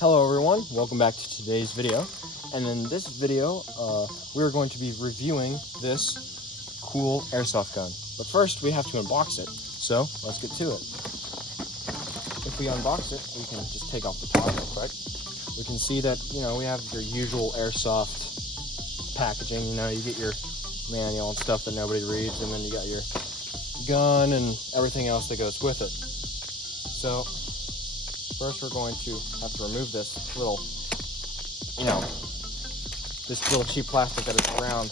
Hello everyone, welcome back to today's video. And in this video, we're going to be reviewing this cool airsoft gun. But first, we have to unbox it, so let's get to it. If we unbox it, we can just take off the top real quick. We can see that, we have your usual airsoft packaging. You get your manual and stuff that nobody reads, and then you got your gun and everything else that goes with it. So first, we're going to have to remove this little, this little cheap plastic that is around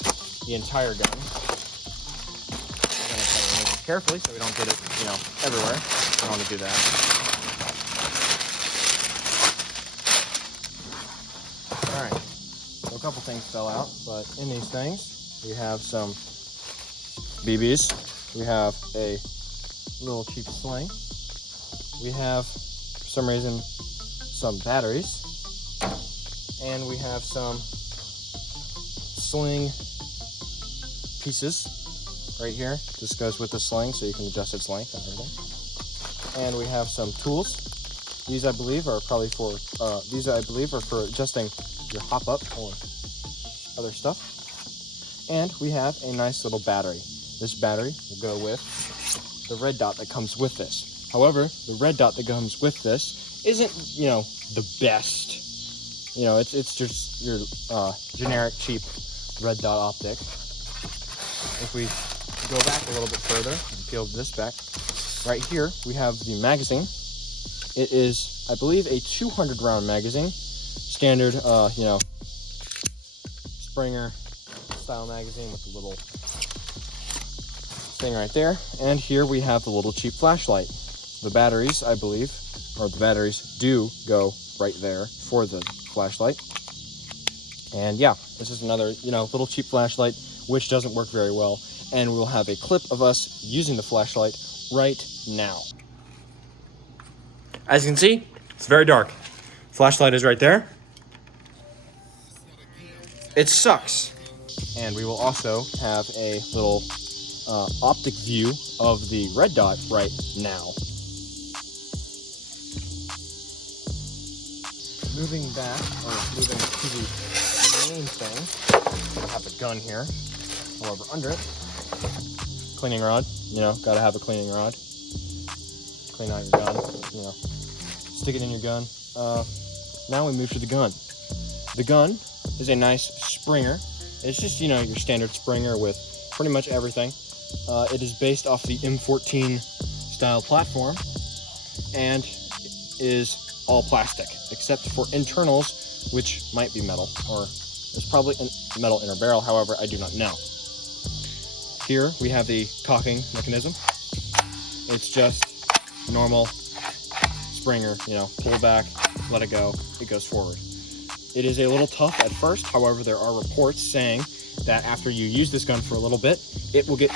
the entire gun. We're going to try to remove it carefully so we don't get it, everywhere. I don't want to do that. All right, so a couple things fell out, but in these things, we have some BBs. We have a little cheap sling. We have, for some reason, some batteries, and we have some sling pieces right here. This goes with the sling, so you can adjust its length and everything. And we have some tools. These I believe are for adjusting your hop up or other stuff. And we have a nice little battery. This battery will go with the red dot that comes with this. However, the red dot that comes with this isn't, the best. It's just your generic cheap red dot optic. If we go back a little bit further and peel this back, right here we have the magazine. It is, I believe, a 200 round magazine, standard, Springer style magazine with the little thing right there. And here we have the little cheap flashlight. The batteries, I believe, or the batteries do go right there for the flashlight. And yeah, this is another, little cheap flashlight, which doesn't work very well. And we'll have a clip of us using the flashlight right now. As you can see, it's very dark. Flashlight is right there. It sucks. And we will also have a little optic view of the red dot right now. Moving back, or moving to the main thing, I have a gun here. However, under it, cleaning rod, gotta have a cleaning rod. Clean out your gun, stick it in your gun. Now we move to the gun. The gun is a nice Springer. It's just, your standard Springer with pretty much everything. It is based off the M14 style platform and is all plastic, except for internals, which might be metal, or there's probably a metal inner barrel, however, I do not know. Here we have the cocking mechanism. It's just normal Springer, pull back, let it go, it goes forward. It is a little tough at first, however, there are reports saying that after you use this gun for a little bit, it will get,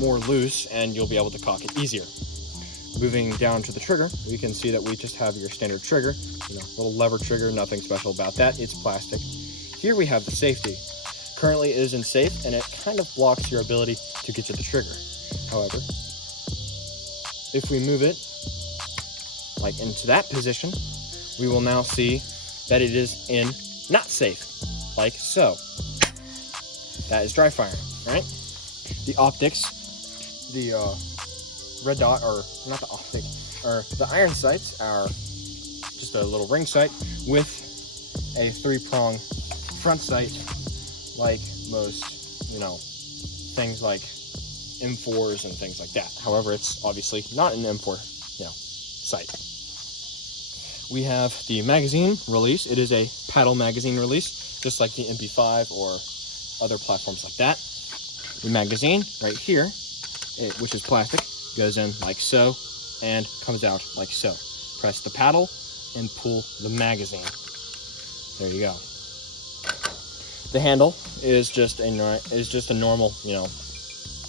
more loose and you'll be able to cock it easier. Moving down to the trigger, we can see that we just have your standard trigger, little lever trigger, nothing special about that, it's plastic. Here we have the safety. Currently it isn't safe and it kind of blocks your ability to get to the trigger. However, if we move it like into that position, we will now see that it is in not safe, like so. That is dry firing, right? The optics, the red dot, or not the optic, or the iron sights are just a little ring sight with a 3-prong front sight, like most, things like M4s and things like that. However, it's obviously not an M4, sight. We have the magazine release. It is a paddle magazine release, just like the MP5 or other platforms like that. The magazine right here, which is plastic, goes in like so and comes out like so. Press the paddle and pull the magazine. There you go. The handle is just a normal,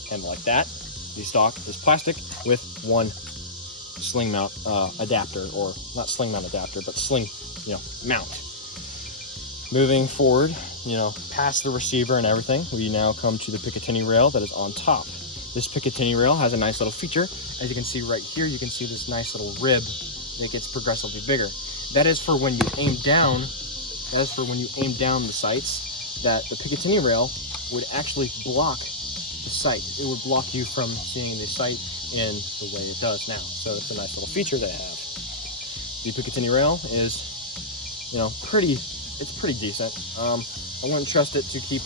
handle like that. The stock is plastic with one sling mount adapter, or not sling mount adapter, but sling, mount. Moving forward, past the receiver and everything, we now come to the Picatinny rail that is on top. This Picatinny rail has a nice little feature. As you can see right here, you can see this nice little rib it gets progressively bigger. That is for when you aim down. That is for when you aim down the sights. That the Picatinny rail would actually block the sight. It would block you from seeing the sight in the way it does now. So it's a nice little feature they have. The Picatinny rail is, it's pretty decent. I wouldn't trust it to keep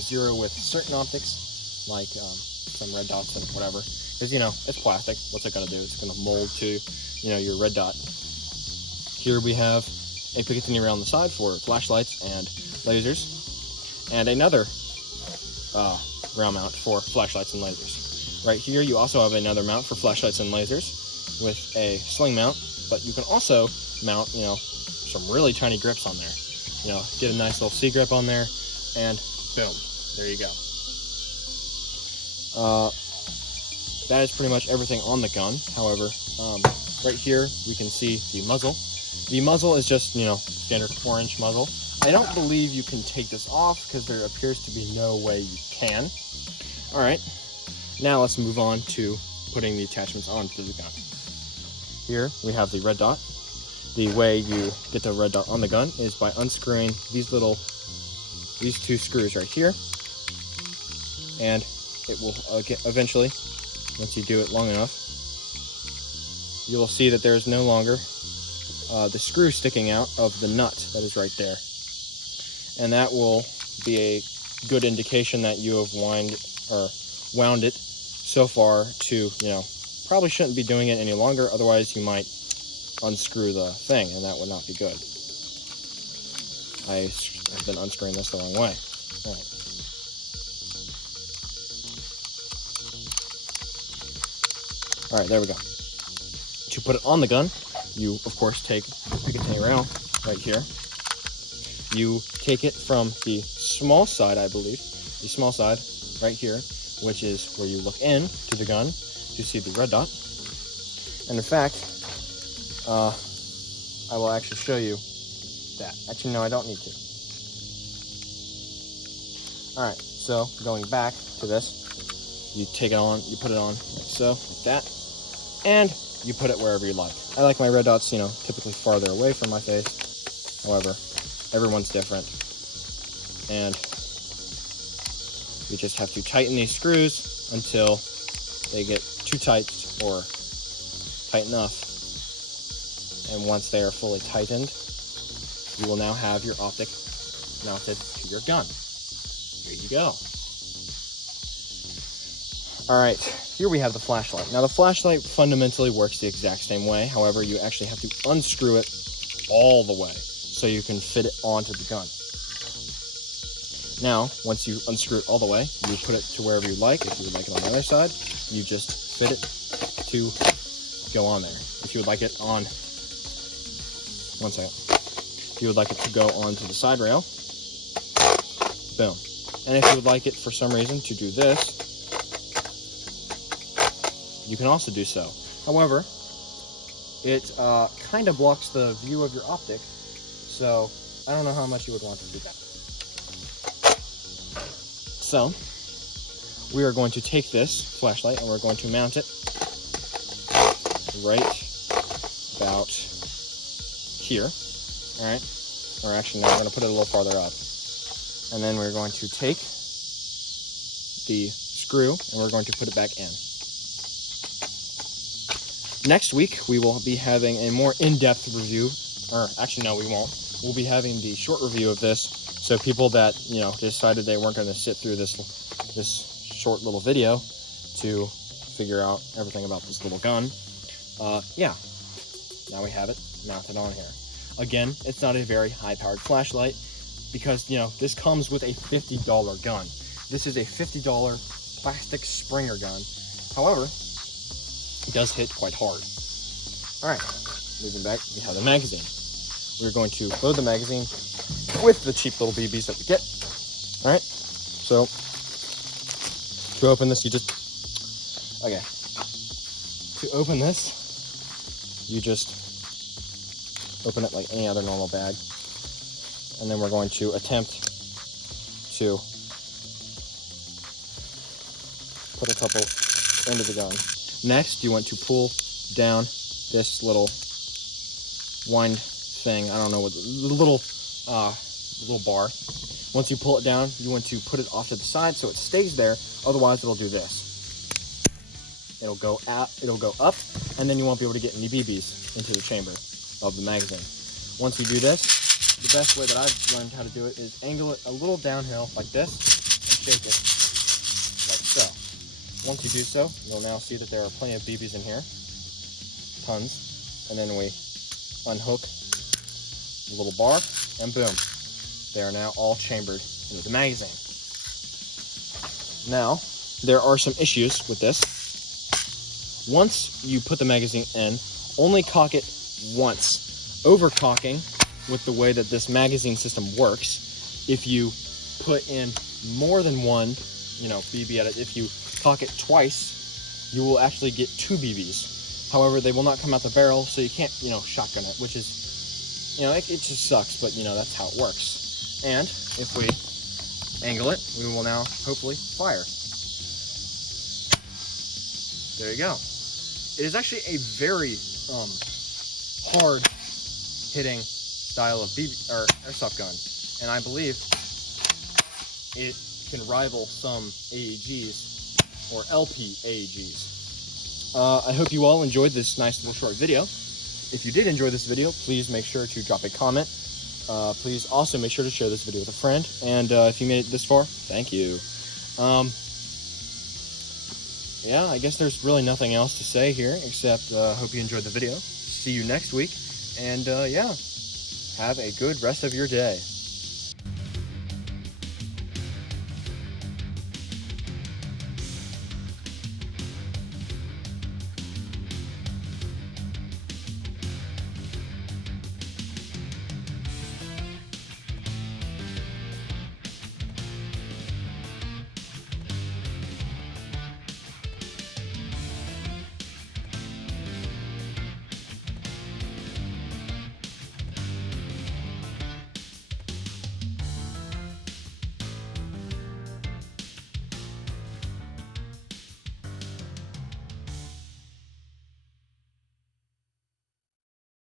zero with certain optics, like some red dots and whatever, because it's plastic. What's it gonna do? It's gonna mold to your red dot. Here we have a Picatinny rail on the side for flashlights and lasers, and another rail mount for flashlights and lasers. Right here you also have another mount for flashlights and lasers with a sling mount, but you can also mount some really tiny grips on there. Get a nice little C grip on there, and boom, there you go. That is pretty much everything on the gun. However, right here we can see the muzzle. The muzzle is just, standard 4-inch muzzle. I don't believe you can take this off because there appears to be no way you can. All right, now let's move on to putting the attachments onto the gun. Here we have the red dot. The way you get the red dot on the gun is by unscrewing these two screws right here, and it will eventually, once you do it long enough, you will see that there is no longer the screw sticking out of the nut that is right there, and that will be a good indication that you have wound it so far to probably shouldn't be doing it any longer, otherwise you might unscrew the thing, and that would not be good. I have been unscrewing this the wrong way. All right, there we go. To put it on the gun, you of course take the Picatinny rail right here. You take it from the small side, I believe, the small side right here, which is where you look in to the gun to see the red dot. And in fact, I will actually show you that. Actually, no, I don't need to. All right, so going back to this, you take it on, you put it on like so, like that, and you put it wherever you like. I like my red dots, typically farther away from my face. However, everyone's different, and you just have to tighten these screws until they get too tight or tight enough. And once they are fully tightened, you will now have your optic mounted to your gun. Here you go. All right, here we have the flashlight. Now the flashlight fundamentally works the exact same way. However, you actually have to unscrew it all the way so you can fit it onto the gun. Now, once you unscrew it all the way, you put it to wherever you like. If you would like it on the other side, you just fit it to go on there. If you would like it on, one second. If you would like it to go onto the side rail, boom. And if you would like it for some reason to do this, you can also do so. However, it kind of blocks the view of your optic, so I don't know how much you would want to do that. So, we are going to take this flashlight and we're going to mount it right about here. All right, or actually no, we're going to put it a little farther up, and then we're going to take the screw and we're going to put it back in. Next week we will be having a more in-depth review, or actually no, we won't. We'll be having the short review of this, so people that decided they weren't going to sit through this short little video to figure out everything about this little gun. Yeah, now we have it mounted on here. Again, it's not a very high-powered flashlight because, this comes with a $50 gun. This is a $50 plastic Springer gun. However, it does hit quite hard. All right, moving back, we have the magazine. We're going to load the magazine with the cheap little BBs that we get. All right, so to open this, to open this, you just open it like any other normal bag, and then we're going to attempt to put a couple into the gun. Next, you want to pull down this little wind thing. I don't know what the little bar. Once you pull it down, you want to put it off to the side so it stays there. Otherwise, it'll do this. It'll go up, and then you won't be able to get any BBs into the chamber of the magazine. Once you do this, the best way that I've learned how to do it is angle it a little downhill like this and shake it like so. Once you do so, you'll now see that there are plenty of BBs in here, tons, and then we unhook the little bar, and boom, they are now all chambered into the magazine. Now, there are some issues with this. Once you put the magazine in, only cock it once. Overcocking, with the way that this magazine system works, if you put in more than one, BB at it, if you cock it twice, you will actually get 2 BBs. However, they will not come out the barrel, so you can't, shotgun it, which is, it just sucks, but, that's how it works. And if we angle it, we will now hopefully fire. There you go. It is actually a very hard hitting style of airsoft gun, and I believe it can rival some AEGs or LP AEGs. I hope you all enjoyed this nice little short video. If you did enjoy this video, please make sure to drop a comment. Please also make sure to share this video with a friend, and if you made it this far, thank you. Yeah, I guess there's really nothing else to say here, except hope you enjoyed the video. See you next week, and yeah, have a good rest of your day.